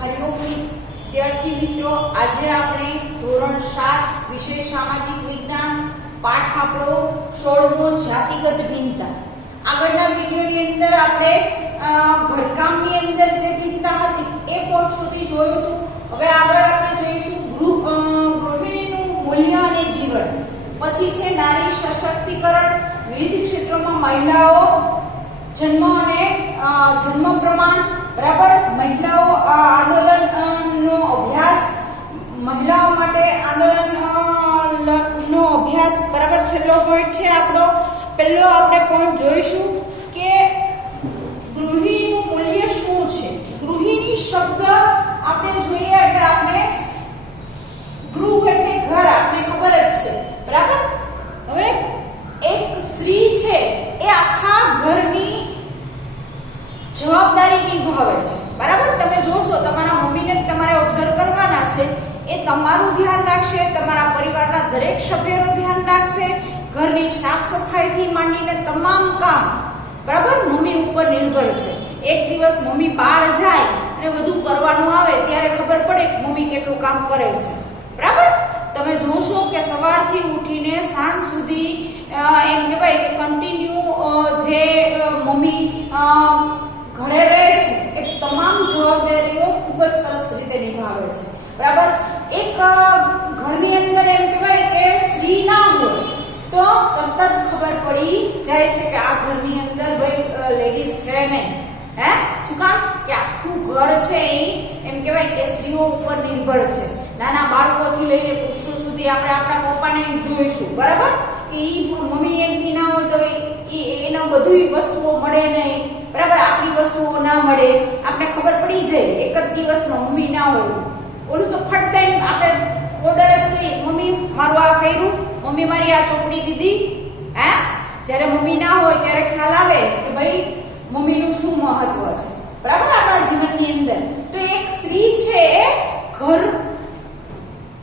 હરિઓમ વિદ્યાર્થી મિત્રો, આજે આપણે ધોરણ 7 વિષય સામાજિક વિજ્ઞાન પાઠ આપણો 16મો જાતિગત ભિન્નતા. આગળના વિડિયોની અંદર આપણે ઘરકામની અંદર જે ભિન્નતા હતી એ પોઈન્ટ સુધી જોયું હતું. હવે આગળ આપણે જોઈશું ગૃહિણીનું મૂલ્ય અને જીવન. પછી છે નારી સશક્તિકરણ, વિવિધ ક્ષેત્રોમાં મહિલાઓ જન્મ અને જન્મ પ્રમાણ, બરાબર. મહિલાઓ આંદોલનનો અભ્યાસ, મહિલાઓ માટે આંદોલનનો અભ્યાસ, બરાબર. છેલ્લો પોઈન્ટ છે આપણો. પહેલો આપણે પોઈન્ટ જોઈશું કે ગૃહિણીનું મૂલ્ય શું છે. ગૃહિણી શબ્દ આપણે જોઈએ એટલે આપણે ગૃહ એટલે ઘર, આપણે ખબર જ છે, બરાબર. હવે એક સ્ત્રી છે એ આખા ઘરની જવાબદારી નિભાવે છે, બરાબર. તમે જોશો તમારા મમ્મીને તમારે ઓબ્ઝર્વ કરવાના છે, એ તમારું ધ્યાન રાખશે, તમારા પરિવારના દરેક સભ્યોનું ધ્યાન રાખશે. ઘરની સાફ સફાઈથી માંડીને તમામ કામ, બરાબર, મમ્મી ઉપર નિર્ભર છે. એક દિવસ મમ્મી બહાર જાય અને બધું કરવાનું આવે ત્યારે ખબર પડે કે મમ્મી કેટલું કામ કરે છે, બરાબર. તમે જોશો કે સવારથી ઉઠીને સાંજ સુધી એમ કહેવાય કે કન્ટિન્યુ જે મમ્મી ઘરે રહે છે એ તમામ જવાબદારીઓ ખૂબ જ સરસ રીતે નિભાવે છે, બરાબર. એક ઘરની અંદર એમ કહેવાય કે સ્ત્રી ના હોય તો તરત જ ખબર પડી જાય છે કે આ ઘરની અંદર ભાઈ લેડીઝ છે નહીં. શું કામ કે આખું ઘર છે એ એમ કહેવાય કે સ્ત્રીઓ ઉપર નિર્ભર છે. નાના બાળકોથી લઈને પુરુષો સુધી આપણે આપણા પપ્પાને જોઈશું, બરાબર. એ મમ્મી એક દી ના હોય તો એના બધી વસ્તુઓ મળે નહીં, બરાબર. આપણી વસ્તુઓ ના મળે, આપણે ખબર પડી જાય એક જ દિવસમાં મમ્મી ના હોય. ઓલું તો ફટ દઈને આપણે ઓર્ડર જ કરીએ, મમ્મી મારું આ કર્યું, મમ્મી મારી આ ચોપડી દીધી. જ્યારે મમ્મી ના હોય ત્યારે ખ્યાલ આવે કે ભાઈ મમ્મીનું શું મહત્વ છે, બરાબર, આપણા જીવનની અંદર. તો એક સ્ત્રી છે ઘર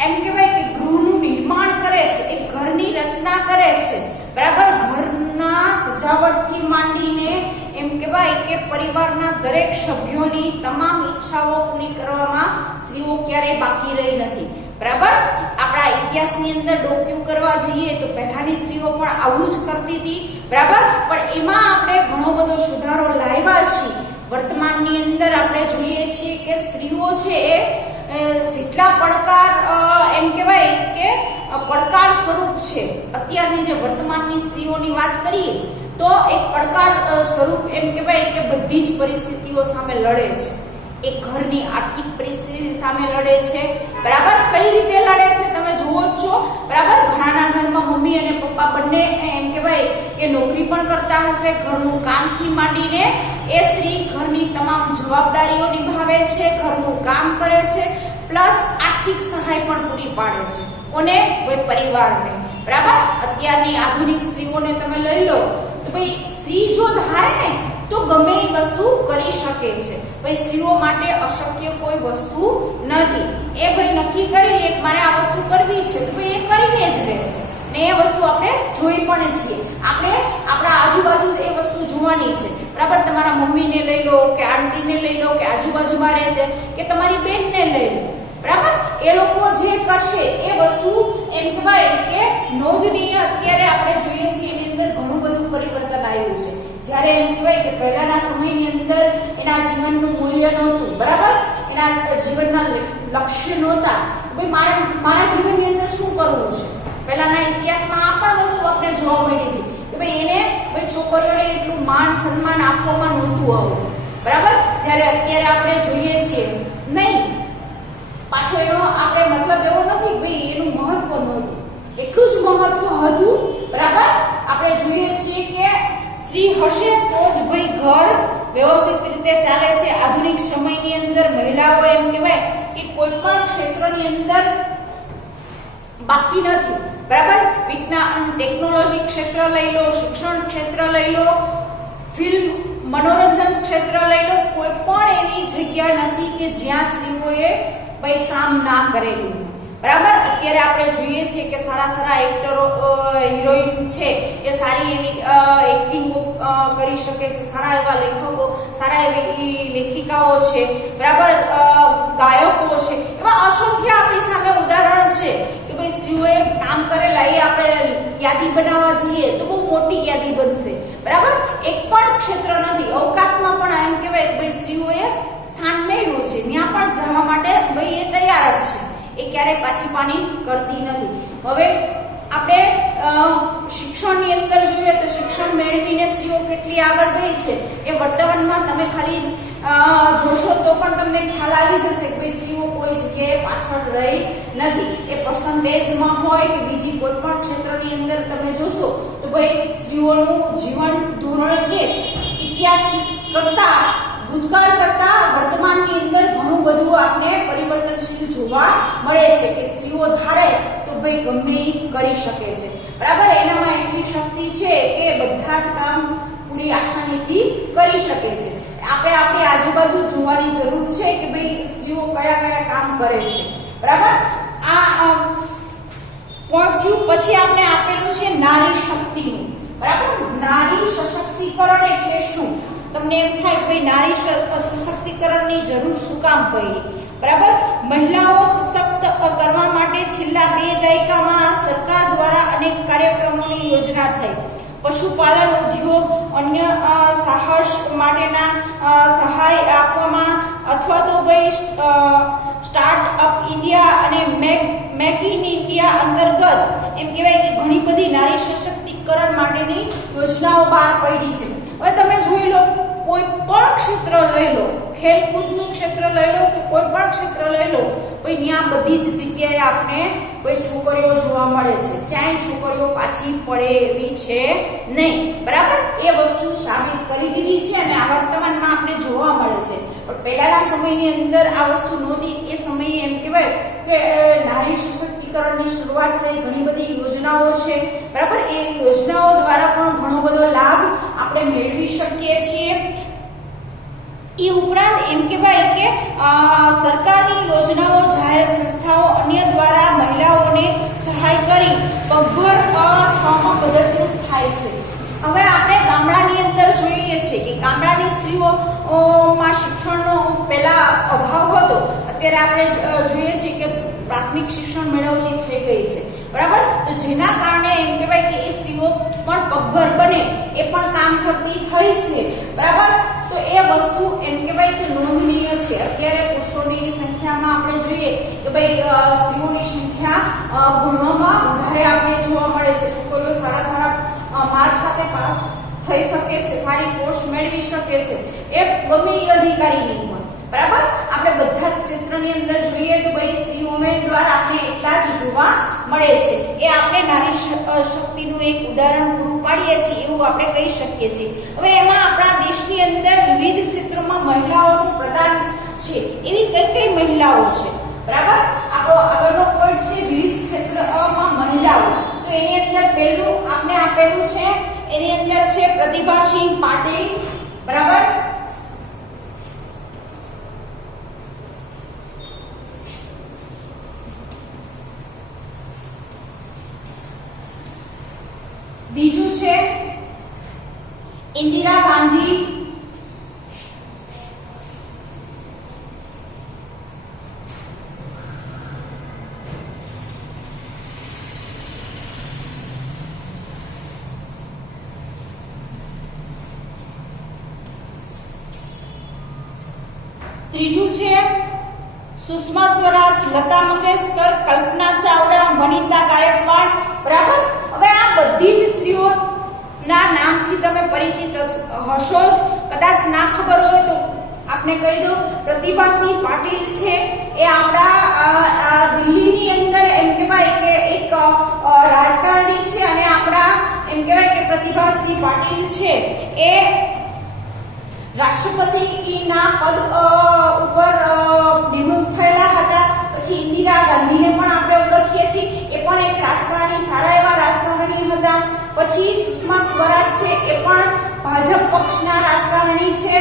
એમ કહેવાય કે ગૃહનું નિર્માણ કરે છે, એક ઘરની રચના કરે છે, બરાબર. ઘરના સજાવટથી માંડીને એમ કહેવાય કે પરિવારના દરેક સભ્યોની તમામ ઈચ્છાઓ પૂરી કરવામાં સ્ત્રીઓ ક્યારેય બાકી રહી નથી, બરાબર. આપણા ઇતિહાસની અંદર ડોક્યુ કરવા જઈએ તો પહેલાની સ્ત્રીઓ પણ આવું જ કરતી હતી, બરાબર. પણ એમાં આપણે ઘણો બધો સુધારો લાવ્યા છીએ. વર્તમાનની અંદર આપણે જોઈએ છીએ કે સ્ત્રીઓ છે જેટલા પડકાર એમ કહેવાય કે પડકાર સ્વરૂપ છે. અત્યારની જે વર્તમાનની સ્ત્રીઓની વાત કરીએ તો એક પડકાર સ્વરૂપ એમ કહેવાય કે બધી જ પરિસ્થિતિઓ સામે લડે છે. એક ઘરની આર્થિક પરિસ્થિતિ સામે લડે છે, બરાબર. કઈ રીતે લડે છે તમે જુઓ જ છો, બરાબર. ઘણાના ઘરમાં મમ્મી અને પપ્પા બંને એમ કહેવાય કે નોકરી પણ કરતા હશે. ઘરનું કામથી માંડીને એ સ્ત્રી ઘરની તમામ જવાબદારીઓ નિભાવે છે, ઘરનું કામ કરે છે, પ્લસ આર્થિક સહાય પણ પૂરી પાડે છે. કોને? કોઈ પરિવારને, બરાબર. અત્યારની આધુનિક સ્ત્રીઓને તમે લઈ લો તો ભાઈ સ્ત્રી જો ધારે ને તો ગમે એ વસ્તુ કરી શકે છે. ભાઈ સ્ત્રીઓ માટે અશક્ય કોઈ વસ્તુ નથી. એ ભાઈ નક્કી કરી લે મારે આ વસ્તુ કરવી છે તો ભાઈ એ કરીને જ રહે છે. ને એ વસ્તુ આપણે જોઈ પણ છીએ. આપણે આપણા આજુબાજુ એ વસ્તુ જોવાની છે, બરાબર. તમારા મમ્મીને લઈ લો કે આંટીને લઈ લો કે આજુબાજુમાં રહે કે તમારી બેનને લઈ લો, બરાબર. એ લોકો જે કરશે એ વસ્તુ એમ કહેવાય કે નોંધનીય અત્યારે આપણે જોઈએ છીએ એની અંદર ઘણું બધું પરિવર્તન આવ્યું છે. જ્યારે એમ કહેવાય કે પહેલાના સમયની અંદર એના જીવનનું મૂલ્ય નહોતું, બરાબર. એના જીવનના લક્ષ્ય નહોતા. ભાઈ મારા જીવનની અંદર શું કરવું છે. પહેલાના ઇતિહાસમાં આ પણ વસ્તુ આપણે જોવા મળી હતી કે ભાઈ એને ભાઈ છોકરીઓને એટલું માન સન્માન આપવામાં નહોતું આવતું, બરાબર. જ્યારે અત્યારે આપણે જોઈએ છીએ નહીં, પાછો એનો આપણે મતલબ એવો નથી ભાઈ એનું મહત્વ નહોતું, એટલું જ મહત્વ હતું, બરાબર. આપણે જોઈએ છીએ કે સ્ત્રી હશે તો જ ભાઈ ઘર વ્યવસ્થિત રીતે ચાલે છે. આધુનિક સમયની અંદર મહિલાઓ એમ કહેવાય કે કોઈ પણ ક્ષેત્રની અંદર બાકી નથી, બરાબર. વિજ્ઞાન ટેકનોલોજી ક્ષેત્ર લઈ લો, શિક્ષણ ક્ષેત્ર લઈ લો, ફિલ્મ મનોરંજન ક્ષેત્ર લઈ લો, કોઈ પણ એવી જગ્યા નથી કે જ્યાં સ્ત્રીઓએ ભાઈ કામ ના કરેલું, બરાબર. અત્યારે આપણે જોઈએ છીએ કે સારા સારા એક્ટરો હિરોઈન છે એ સારી એવી એક્ટિંગ કરી શકે છે, સારા એવા લેખકો, સારા એવી લેખિકાઓ છે, બરાબર, ગાયકો છે, એવા અસંખ્ય આપણી સામે ઉદાહરણ છે કે ભાઈ સ્ત્રીઓએ કામ કરેલા. એ આપણે યાદી બનાવવા જઈએ તો બહુ મોટી યાદી બનશે, બરાબર. એક પણ ક્ષેત્ર નથી, અવકાશમાં પણ એમ કહેવાય કે ભાઈ સ્ત્રીઓએ સ્થાન મેળવ્યું છે, ત્યાં પણ જવા માટે ભાઈ એ તૈયાર જ છે, એ ક્યારેય પાછી પાની કરતી નથી. હવે આપણે શિક્ષણની અંદર જોઈએ તો શિક્ષણ મેળવીને સ્ત્રીઓ કેટલી આગળ ગઈ છે એ વર્તમાનમાં તમે ખાલી જોશો તો પણ તમને ખ્યાલ આવી જશે કે ભાઈ સ્ત્રીઓ કોઈ જગ્યાએ પાછળ રહી નથી. એ પર્સન્ટેજમાં હોય કે બીજી કોઈ પણ ક્ષેત્રની અંદર તમે જોશો તો ભાઈ સ્ત્રીઓનું જીવન ધોરણ છે ઇતિહાસ કરતા, ભૂતકાળ કરતા વર્તમાનની અંદર ઘણું બધું આપણે પરિવર્તનશીલ જોવા મળે છે કે સ્ત્રીઓ ધારે તો ભાઈ ગમે એ કરી શકે છે, બરાબર. એનામાં એટલી શક્તિ છે કે બધા જ કામ પૂરી આસાનીથી કરી શકે છે. આપણે આપણી આજુબાજુ જોવાની જરૂર છે કે ભાઈ સ્ત્રીઓ કયા કયા કામ કરે છે, બરાબર. આ પોઈન્ટ થયું. પછી આપણે આપેલું છે નારી શક્તિનું, બરાબર. નારી સશક્તિકરણ એટલે શું? તમને એમ થાય કે ભાઈ નારી સશક્તિકરણની જરૂર શું કામ પડી, બરાબર. મહિલાઓ સશક્ત કરવા માટે છેલ્લા 2 દાયકામાં સરકાર દ્વારા અનેક કાર્યક્રમોની યોજના થઈ. પશુપાલન ઉદ્યોગ, અન્ય સાહસ માટેના સહાય આપવામાં અથવા તો ભાઈ સ્ટાર્ટઅપ ઇન્ડિયા અને મેક ઇન ઇન્ડિયા અંતર્ગત એમ કહેવાય કે ઘણી બધી નારી સશક્તિકરણ માટેની યોજનાઓ બહાર પડી છે. હવે તમે જોઈ લો, કોઈ પણ ક્ષેત્ર લઈ લો, ખેલકૂદનું ક્ષેત્ર લઈ લો કે કોઈ પણ ક્ષેત્ર લઈ લો, ભાઈ ત્યાં બધી જ જગ્યાએ આપણે ભાઈ છોકરીઓ જોવા મળે છે. ક્યાંય છોકરીઓ પાછી પડે એવી છે નહીં, બરાબર. એ વસ્તુ સાબિત કરી દીધી છે અને આ વર્તમાનમાં આપણે જોવા મળે છે. પણ પહેલાના સમયની અંદર આ વસ્તુ નહોતી. એ સમયે એમ કહેવાય કે નારી સશક્તિકરણની શરૂઆત થઈ, ઘણી બધી યોજનાઓ છે, બરાબર. એ યોજનાઓ દ્વારા પણ ઘણો બધો લાભ આપણે મેળવી શકીએ છીએ. એ ઉપરાંત એમ કહેવાય કે સરકારની યોજનાઓ, જાહેર સંસ્થાઓ અન્ય દ્વારા મહિલાઓને સહાય કરી પગભર થવામાં મદદરૂપ થાય છે. હવે આપણે ગામડાની અંદર જોઈએ છીએ કે ગામડાની સ્ત્રીઓમાં શિક્ષણનો પહેલા અભાવ હતો. અત્યારે આપણે જોઈએ છીએ કે પ્રાથમિક શિક્ષણ મેળવતી થઈ ગઈ છે, બરાબર. તો જેના કારણે એમ કહેવાય કે એ સ્ત્રીઓ પણ પગભર બને, એ પણ કામ કરતી થઈ છે, બરાબર. તો એ વસ્તુ એમ કહેવાય કે નોંધનીય છે. અત્યારે પુરુષોની સંખ્યામાં આપણે જોઈએ કે ભાઈ સ્ત્રીઓની સંખ્યા ભણવામાં વધારે આપણે જોવા મળે છે. છોકરીઓ સારા સારા માર્ક સાથે પાસ થઈ શકે છે, સારી પોસ્ટ મેળવી શકે છે, એ ગમે એ અધિકારીની હોય, બરાબર. આપણે બધા જ ક્ષેત્રની અંદર જોઈએ કે ભાઈ સ્ત્રી ઉમેદવાર આપણે એટલા જ જોવા મળે છે. એ આપણે નારી શક્તિનું એક ઉદાહરણ પૂરું પાડીએ છીએ એવું આપણે કહી શકીએ છીએ. હવે એમાં આપણા દેશની અંદર વિવિધ ક્ષેત્રોમાં મહિલાઓનું પ્રદાન છે. એવી કઈ કઈ મહિલાઓ છે, બરાબર. આપણો આગળનો પોઈન્ટ છે વિવિધ ક્ષેત્રમાં મહિલાઓ. તો એની અંદર પહેલું આપણે આપેલું છે, એની અંદર છે પ્રતિભાસિંહ પાટીલ, બરાબર. બીજું છે ઇન્દિરા ગાંધી, ત્રીજું છે સુષ્મા સ્વરાજ, લતા મંગેશકર, કલ્પના ચાવડા, વનિતા ગાયકવાડ, બરાબર. હવે આ બધી જ સ્ત્રીઓના નામથી તમે પરિચિત હશો જ. કદાચ ના ખબર હોય તો આપણે કહી દો. પ્રતિભાસિંહ પાટીલ છે એ આપણા દિલ્હીની અંદર એમ કહેવાય કે એક રાજકારણી છે અને આપણા એમ કહેવાય કે પ્રતિભાસિંહ પાટીલ છે એ રાષ્ટ્રપતિના પદ ઉપર નિમણૂક થયેલા હતા. પછી ઇન્દિરા ગાંધીને પણ આપણે ઓળખીએ છીએ, એ પણ એક રાજકારણી, સારા એવા રાજકારણી હતા. પછી સુષ્મા સ્વરાજ છે એ પણ ભાજપ પક્ષના રાજકારણી છે.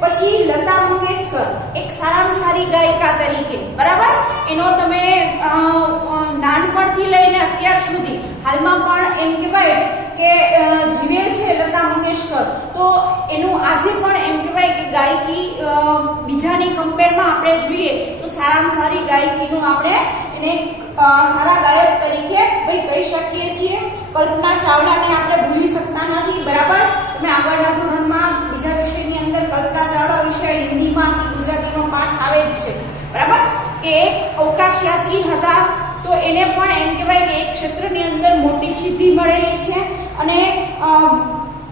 પછી પછી લતા મંગેશકર એક સારામાં સારી ગાયિકા તરીકે, બરાબર, એનો તમે નાનપણથી લઈને અત્યાર સુધી હાલમાં પણ એમ કહેવાય કે જીવે છે લતા મંગેશકર, તો એનું આજે પણ એમ કહેવાય કે ગાયકી બીજાની કમ્પેરમાં આપણે જોઈએ તો સારામાં સારી ગાયકીનું આપણે એને સારા ગાયક તરીકે ભાઈ કહી શકીએ છીએ. કલ્પના ચાવલાને આપણે ભૂલી શકતા નથી, બરાબર. તમે આગળના ધોરણમાં બીજા વિષયની અંદર કલ્પના ચાવલા વિશે હિન્દીમાં કે ગુજરાતીમાં પાઠ આવે જ છે, બરાબર, કે એક અવકાશયાત્રી હતા, તો એને પણ એમ કહેવાય કે એક ક્ષેત્રની અંદર મોટી સિદ્ધિ મળેલી છે. અને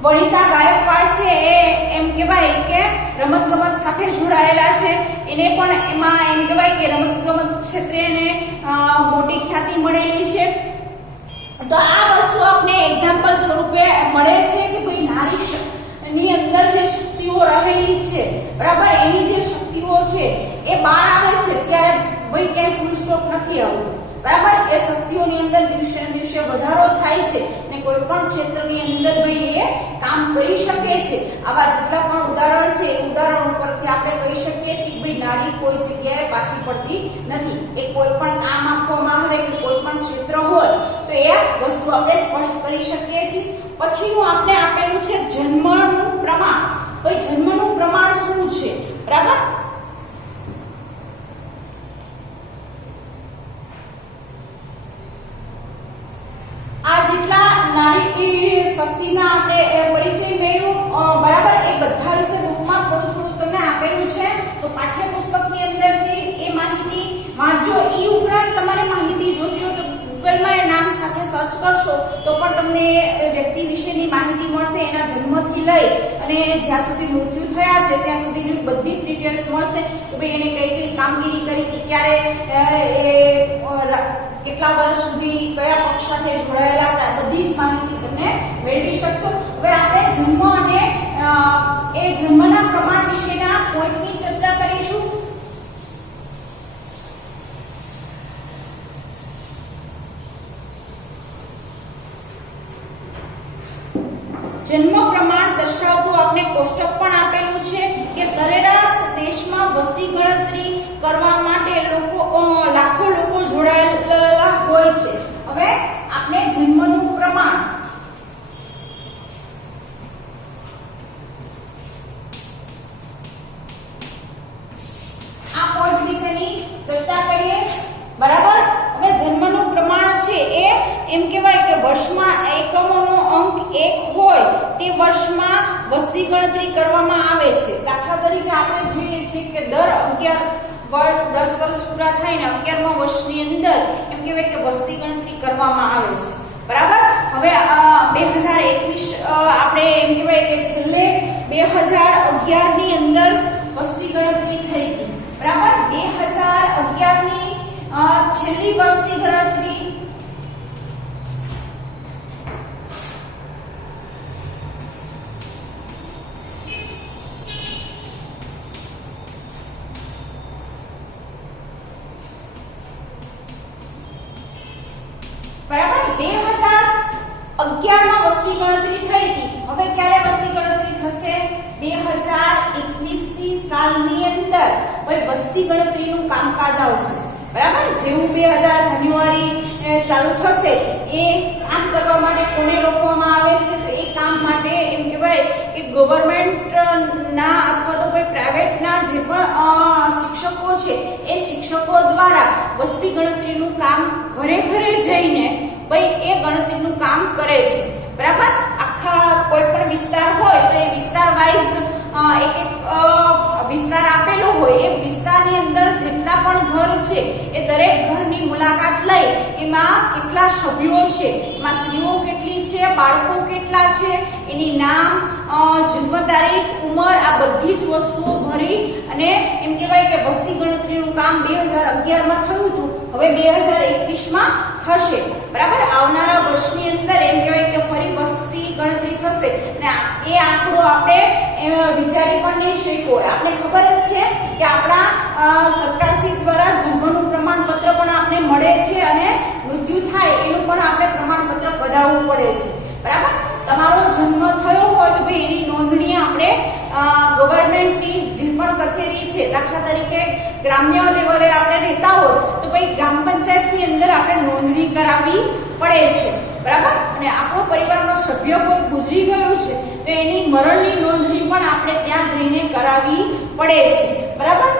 વનિતા ગાયકવાડ છે એ એમ કહેવાય કે રમતગમત સાથે જોડાયેલા છે, એને પણ એમાં એમ કહેવાય કે રમતગમત ક્ષેત્રે એને મોટી ખ્યાતિ મળેલી છે. તો આ વસ્તુ આપણે એક્ઝામ્પલ સ્વરૂપે મળે છે કે ભાઈ નારીની અંદર જે શક્તિઓ રહેલી છે, બરાબર, એની જે શક્તિઓ છે એ બહાર આવે છે ત્યારે ભાઈ ક્યાંય ફૂલ સ્ટોપ નથી આવતો, બરાબર. એ શક્તિઓની અંદર દિવસે ને દિવસે વધારો થાય છે અને કોઈ પણ ક્ષેત્રની અંદર ભાઈ એ કામ કરી શકે છે. આવા જેટલા પણ ઉદાહરણ છે એ ઉદાહરણ ઉપરથી આપણે કહી શકીએ છીએ કે ભાઈ નારી કોઈ જગ્યાએ પાછી પડતી નથી. એ કોઈ પણ કામ આપવામાં આવે કે કોઈ પણ ક્ષેત્ર હોય તો એ વસ્તુ આપણે સ્પષ્ટ કરી શકીએ છીએ. પછીનું આપણે આપેલું છે જન્મનું પ્રમાણ. ભાઈ જન્મનું પ્રમાણ શું છે, બરાબર. આ જેટલા નારી શક્તિના આપણે પરિચય મેળવ્યો, બરાબર, એ બધા વિશે બુકમાં થોડું થોડું તમને આપેલું છે, તો પાઠ્યપુસ્તકની અંદરથી એ માહિતી વાંચો. એ ઉપરાંત તમારે માહિતી જોતી હોય તો ગૂગલમાં એ નામ સાથે સર્ચ કરશો તો પણ તમને વ્યક્તિ વિશેની માહિતી મળશે, એના જન્મથી લઈ અને જ્યાં સુધી મૃત્યુ થયા છે ત્યાં સુધીની બધી જ ડિટેલ્સ મળશે કે ભાઈ એને કઈ કઈ કામગીરી કરી હતી, ક્યારે કેટલા વર્ષ સુધી કયા પક્ષ સાથે જોડાયેલા હતા, બધી જ માહિતી તમને મેળવી શકશો. હવે આપણે જન્મ અને એ જન્મના પ્રમાણ વિશેના પોઈન્ટની ચર્ચા કરીશું. જન્મ પ્રમાણ દર્શાવતું આપણે કોષ્ટક પણ આપેલું છે કે સરેરાશ દેશમાં વસ્તી ગણતરી કરવા માટે લાખો લોકો જોડાયેલા હોય છે. હવે આપણે જન્મનું પ્રમાણ આ પોઈન્ટ વિશેની ચર્ચા કરીએ, બરાબર. હવે જન્મનું પ્રમાણ છે એ એમ કહેવાય કે વર્ષમાં એકમોનો અંક 1 હોય તે વર્ષમાં વસ્તી ગણતરી કરવામાં આવે છે. દાખલા તરીકે આપણે જોઈએ છીએ કે દર 10 વર્ષ પૂરા થાય ને 11મા વર્ષની અંદર એમ કહેવાય કે વસ્તી ગણતરી કરવામાં આવે છે, બરાબર. હવે 2021 આપણે એમ કહેવાય કે છેલ્લે 2011 ની અંદર વસ્તી ગણતરી થઈ હતી, બરાબર. 2011 ની છેલ્લી વસ્તી ગણતરી બરાબર 2011 માં વસ્તી ગણતરી થઈ હતી. હવે ક્યારે વસ્તી ગણતરી થશે? 2021 સાલની અંદર ભાઈ વસ્તી ગણતરીનું કામકાજ આવશે, બરાબર. જેવું 2000 જાન્યુઆરી ચાલુ થશે એ કામ કરવા માટે કોને રોકવામાં આવે છે? તો એ કામ માટે એમ કહેવાય કે ગવર્નમેન્ટ ના અથવા તો કોઈ પ્રાઇવેટ ના જે પણ શિક્ષકો છે એ શિક્ષકો દ્વારા વસ્તી ગણતરીનું કામ ઘરે ઘરે જઈને ભાઈ એ ગણતરીનું કામ કરે છે, બરાબર. આખા કોઈ પણ વિસ્તાર હોય તો એ વિસ્તાર વાઇઝ એક વિસ્તાર આપેલો હોય, એ વિસ્તારની અંદર જેટલા પણ ઘર છે એ દરેક ઘરની મુલાકાત લઈ એમાં કેટલા સભ્યો છે, એમાં સ્ત્રીઓ કેટલી છે, બાળકો કેટલા છે, એની નામ, જન્મ તારીખ, ઉંમર, આ બધી જ વસ્તુઓ ભરી અને એમ કહેવાય કે વસ્તી ગણતરીનું કામ 2011 માં થયું હતું. હવે 2021 માં થશે, બરાબર. આવનારા વર્ષની અંદર એમ કહેવાય કે ફરી વસ્તી ગણતરી થશે અને એ આંકડો આપણે વિચારી પણ નહીં શકીએ. આપણે ખબર જ છે કે આપણા સરકારશ્રી દ્વારા જન્મનું પ્રમાણપત્ર પણ આપણે મળે છે અને મૃત્યુ થાય એનું પણ આપણે પ્રમાણપત્ર કઢાવવું પડે છે, બરાબર. તમારો જન્મ થયો હોય તો ભાઈ એની નોંધણી આપણે ગવર્નમેન્ટની જે કચેરી છે, દાખલા તરીકે ગ્રામ્ય લેવલે આપણે રહેતા હોય તો ભાઈ ગ્રામ પંચાયતની અંદર આપણે નોંધણી કરાવવી પડે છે, બરાબર. અને આપણો પરિવારનો સભ્ય કોઈ ગુજરી ગયો છે તો એની મરણની નોંધણી પણ આપણે ત્યાં જઈને કરાવવી પડે છે, બરાબર.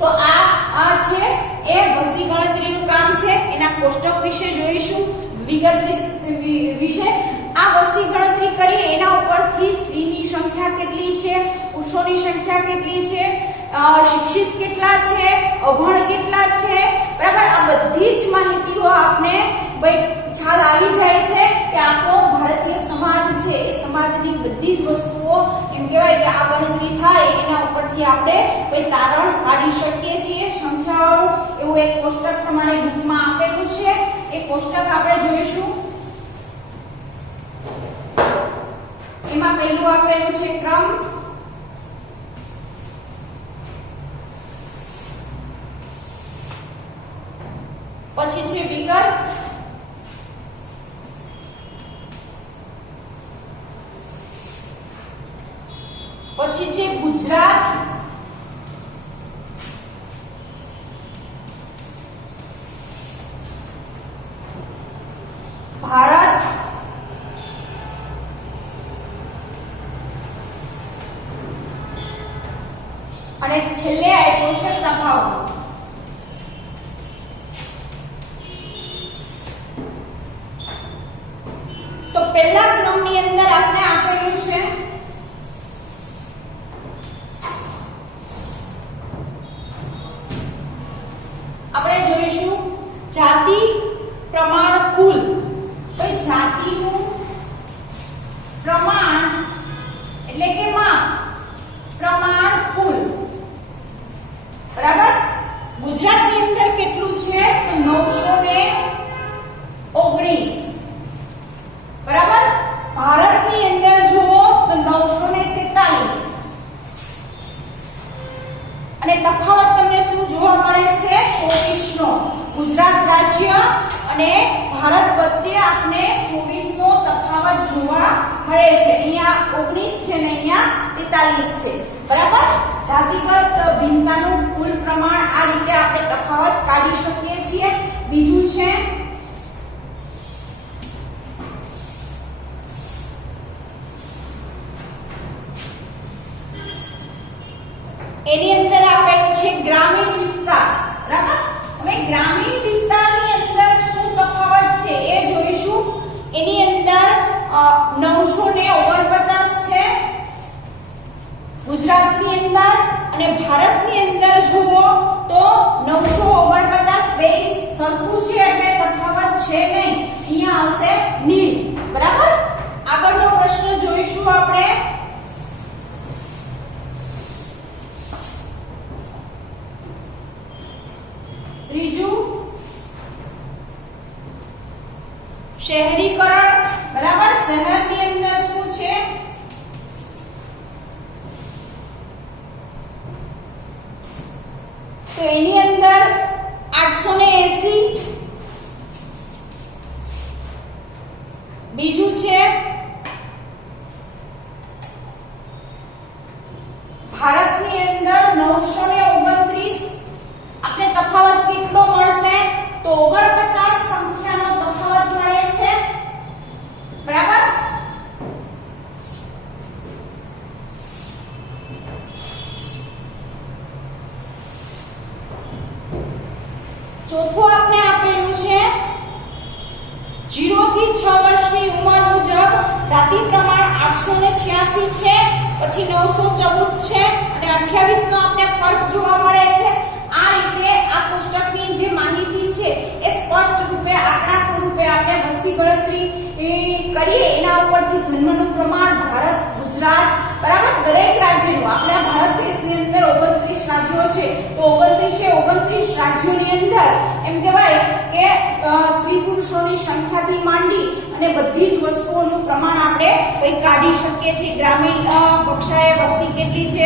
તો આ છે એ વસ્તી ગણતરીનું કામ છે. એના કોષ્ટક વિશે જોઈશું, વિગત વિશે. આ વસ્તી ગણતરી કરીએ એના ઉપરથી સ્ત્રીની સંખ્યા કેટલી છે, પુરુષોની સંખ્યા કેટલી છે, શિક્ષિત કેટલા છે, અભણ કેટલા છે, બરાબર. આ બધી જ માહિતીઓ આપણે ભાઈ ખ્યાલ આવી જાય છે કે આપણો ભારતીય સમાજ છે એ સમાજની બધી જ વસ્તુઓ એમ કહેવાય કે આ ગણતરી થાય એના ઉપરથી આપણે ભાઈ તારણ કાઢી શકીએ છીએ સંખ્યાઓનું. એવું એક કોષ્ટક તમારે બુકમાં આપેલું છે, એ કોષ્ટક આપણે જોઈશું. એમાં પહેલું આપેલું છે ક્રમ, પછી છે વિગત, પછી છે ગુજરાત, ભારત, અને છેલ્લે આપ્યો છે તફાવત. તો પહેલા ક્રમની અંદર આપણે આપેલું છે આપણે જોઈશું જાતિ પ્રમાણ કુલ. ભાઈ જાતિનું પ્રમાણ એટલે કે માપ, પ્રમાણ કુલ, બરાબર. ગુજરાતની અંદર કેટલું છે તો 919, બરાબર. ભારતની અંદર જુઓ તો 943. અને તફાવત તમને શું જોવા મળે છે 24 નો. ગુજરાત રાજ્ય અને ભારત વચ્ચે આપણે 24 નો તફાવત જોવા મળે છે. અહીંયા 19 છે ને અહીંયા 43 છે, બરાબર. જાતિગત ભિન્નતાનું કુલ પ્રમાણ આ રીતે આપણે તફાવત કાઢી શકીએ છીએ. બીજું છે એની અંદર આપેલું છે ગ્રામીણ વિસ્તાર, બરાબર. હવે ગ્રામીણ વિસ્તારની અંદર શું તફાવત છે એ જોઈશું. એની અંદર 949 છે ગુજરાતની અંદર, અને ભારતની અંદર જુઓ તો 949 બે સરખું છે એટલે તફાવત છે નહીં, અહીંયા આવશે નીલ, બરાબર. આગળનો પ્રશ્ન જોઈશું આપણે. ત્રીજું શહેરીકરણ, બરાબર. શહેરની અંદર શું છે તો એની અંદર 880. બીજું છે ભારતની અંદર 929. આપણે તફાવત કેટલો મળશે તો 49 સંખ્યાનો તફાવત મળે છે, બરાબર. ચોથું આપણે આપેલું છે 0 થી 6 વર્ષની ઉંમર મુજબ જાતિ પ્રમાણ 886 છે, પછી 914 છે અને 28 નો આપણે ફરક જોવા મળે છે. આ રીતે આ કોષ્ટકની જે માહિતી છે એ સ્પષ્ટ રૂપે આંકડા સ્વરૂપે આપણે વસ્તી ગણતરી કરીએ એના ઉપરથી જન્મનું પ્રમાણ ભારત, ગુજરાત, બરાબર. દરેક રાજ્યનું આપણા ભારત દેશની અંદર 29 રાજ્યો છે તો 29 રાજ્યોની અંદર એમ કહેવાય કે સ્ત્રી પુરુષોની સંખ્યાથી માંડી અને બધી જ વસ્તુઓનું પ્રમાણ આપણે કાઢી શકીએ છીએ. ગ્રામીણ કક્ષાએ વસ્તી કેટલી છે,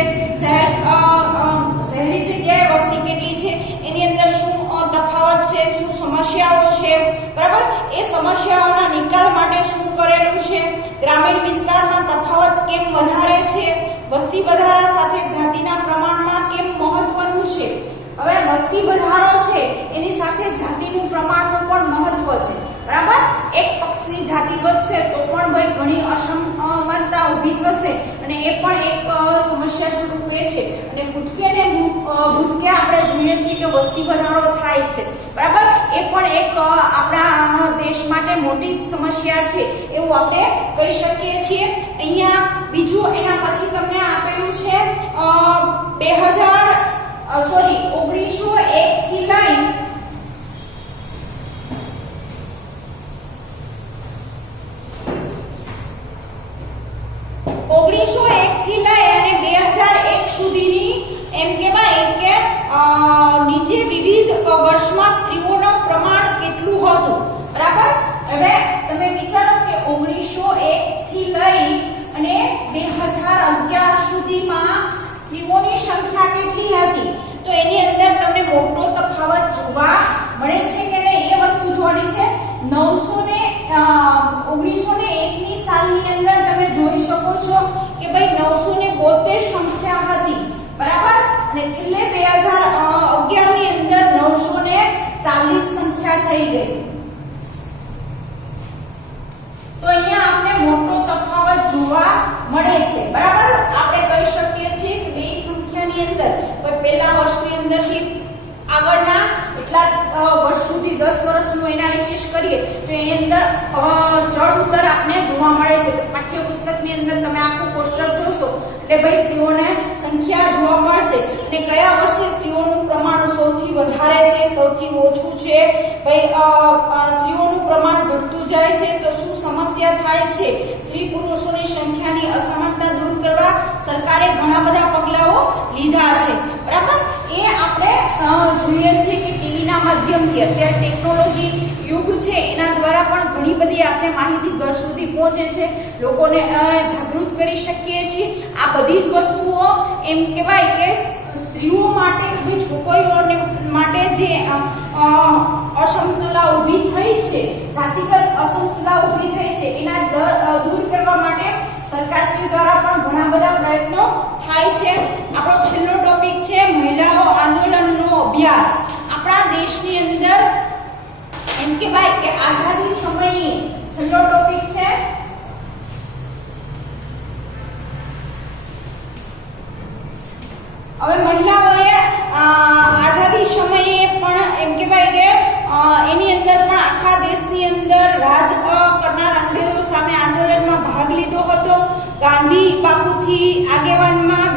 શહેરી જગ્યાએ વસ્તી કેટલી છે, એની અંદર શું તફાવત છે, શું સમસ્યાઓ છે, બરાબર. એ સમસ્યાઓના નિકાલ માટે શું કરેલું છે, ગ્રામીણ વિસ્તારમાં તફાવત કેમ વધારે છે, વસ્તી વધારા સાથે જાતિના પ્રમાણમાં કેમ મહત્વનું છે? હવે વસ્તી વધારો છે એની સાથે જાતિનું પ્રમાણનું પણ મહત્વ છે, બરાબર? એક પક્ષની જાતિ વધશે તો પણ ભાઈ ઘણી અસમાનતા ઊભી થશે અને એ પણ એક સમસ્યા સ્વરૂપે છે. અને ભૂતકે આપણે જોઈએ છીએ કે વસ્તી વધારો થાય છે, બરાબર? એ પણ એક આપણા દેશ માટે મોટી સમસ્યા છે એવું આપણે કહી શકીએ છીએ. અહીંયા બીજું એના પછી તમને આપેલું છે 1901 થી લઈ 2001 સુધીની એમ કહેવાય કે નીચે વિવિધ વર્ષમાં સ્ત્રીઓનું પ્રમાણ કેટલું હતું, બરાબર? હવે તમે વિચારો કે 1901 થી લઈ અને 2011 સુધીમાં સ્ત્રીઓની સંખ્યા કેટલી હતી, તો એની અંદર તમને મોટો તફાવત જોવા મળે છે કે નહીં એ વસ્તુ જોવાની છે. 1901 ની સાલની અંદર તમે જોઈ શકો છો કે ભાઈ 972 સંખ્યા હતી, બરાબર? અને છેલ્લે 2011 ની અંદર 940 સંખ્યા થઈ ગઈ. તો અહીંયા આપણે મોટો તફાવત જોવા મળે છે, બરાબર? આપણે કહી શકીએ છીએ કે બે સંખ્યાની અંદર કોઈ પહેલા વર્ષની અંદરથી આગળના એટલા વર્ષ સુધી 10 વર્ષનું એનાલિસિસ કરીએ તો એની અંદર ચડ ઉતર આપણે જોવા મળે છે. તો પાઠ્યપુસ્તકની અંદર તમે આખું પોસ્ટર જોશો એટલે ભાઈ સ્ત્રીઓને સંખ્યા જોવા મળશે અને કયા વર્ષે સ્ત્રીઓનું પ્રમાણ સૌથી વધારે છે, સૌથી ઓછું છે, ભાઈ સ્ત્રીઓનું પ્રમાણ ઘટતું જાય છે તો શું સમસ્યા થાય છે. સ્ત્રી પુરુષોની સંખ્યાની અસમાનતા દૂર કરવા સરકારે ઘણા બધા પગલાઓ લીધા છે, બરાબર? એ આપણે જોઈએ છીએ કે ટીવીના માધ્યમથી અત્યારે ટેકનોલોજી યુગ છે એના દ્વારા પણ ઘણી બધી આપણે માહિતી ઘર સુધી પહોંચે છે, લોકોને જાગૃત કરી શકીએ છીએ. આ બધી જ વસ્તુઓ એમ કહેવાય કે સ્ત્રીઓ માટે કે છોકરીઓ માટે જે અસમતુલા ઊભી થઈ છે, જાતિગત અસમતુલા ઊભી થઈ છે એના દૂર કરવા માટે સરકારશ્રી દ્વારા પણ ઘણા બધા પ્રયત્નો થાય છે. આપણો છેલ્લો ટોપિક છે મહિલાઓ આંદોલનનો અભ્યાસ. આપણા દેશની અંદર એમ કે ભાઈ કે આઝાદી સમયે છેલ્લો ટોપિક છે હવે મહિલાઓએ આઝાદી સમયે પણ એમ કહેવાય કે એની અંદર પણ આખા દેશની અંદર રાજ કરનાર અંગ્રેજો સામે આંદોલનમાં ભાગ લીધો હતો. ગાંધી બાપુથી આગેવાનમાં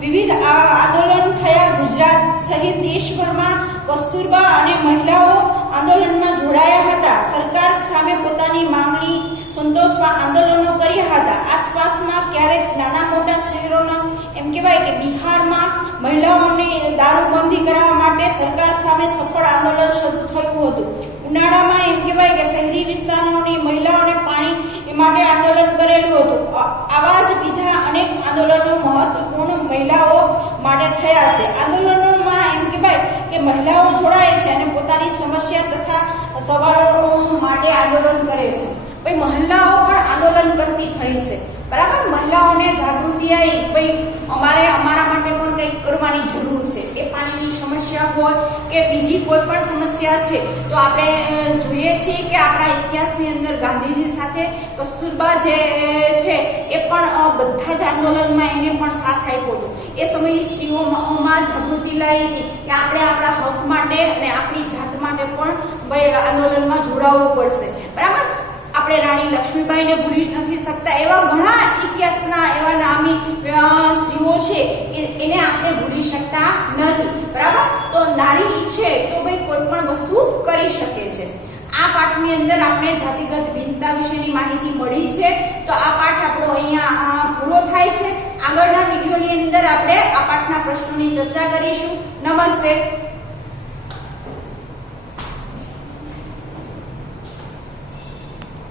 વિવિધ આંદોલન થયા. ગુજરાત સહિત દેશભરમાં કસ્તુરબા અને મહિલાઓ આંદોલનમાં જોડાયા હતા. સરકાર સામે પોતાની માંગણી સંતોષવા આંદોલનો કર્યા હતા. આસપાસમાં ક્યારેક નાના મોટા શહેરોના એમ કહેવાય કે બિહારમાં મહિલાઓની દારૂબંધી કરવા માટે સરકાર સામે સફળ આંદોલન શરૂ થયું હતું. ઉનાળામાં એમ કહેવાય કે શહેરી વિસ્તારોની મહિલાઓને પાણી માટે આંદોલન કરેલું હતું. આવા જ બીજા અનેક આંદોલનો મહત્વપૂર્ણ મહિલાઓ માટે થયા છે. આંદોલનોમાં એમ કહેવાય કે મહિલાઓ જોડાય છે અને પોતાની સમસ્યા તથા સવાલો માટે આંદોલન કરે છે. ભાઈ મહિલાઓ પણ આંદોલન કરતી થઈ છે, બરાબર? મહિલાઓને જાગૃતિ આવી ભાઈ અમારા માટે પણ કંઈક કરવાની જરૂર છે. એ પાણીની સમસ્યા હોય કે બીજી કોઈ પણ સમસ્યા છે તો આપણે જોઈએ છીએ કે આપણા ઇતિહાસની અંદર ગાંધીજી સાથે કસ્તુરબા જે છે એ પણ બધા જ આંદોલનમાં એને પણ સાથ આપ્યો હતો. એ સમયે સ્ત્રીઓમાં જાગૃતિ લાવી હતી કે આપણે આપણા હક માટે અને આપણી જાત માટે પણ ભાઈ આંદોલનમાં જોડાવવું પડશે, બરાબર? આપણે રાણી લક્ષ્મીબાઈને ભૂલી નથી શકતા. એવા ઘણા ઇતિહાસના એવા નામી સ્ત્રીઓ છે એને આપણે ભૂલી શકતા નથી, બરાબર? તો નારી ઈચ્છે તો ભાઈ કોઈ પણ વસ્તુ કરી શકે છે. આ પાઠની અંદર આપણે જાતિગત ભિન્નતા વિશેની માહિતી મળી છે. તો આ પાઠ આપણો અહીંયા પૂરો થાય છે. આગળના વિડીયોની અંદર આપણે આ પાઠના પ્રશ્નોની ચર્ચા કરીશું. નમસ્તે.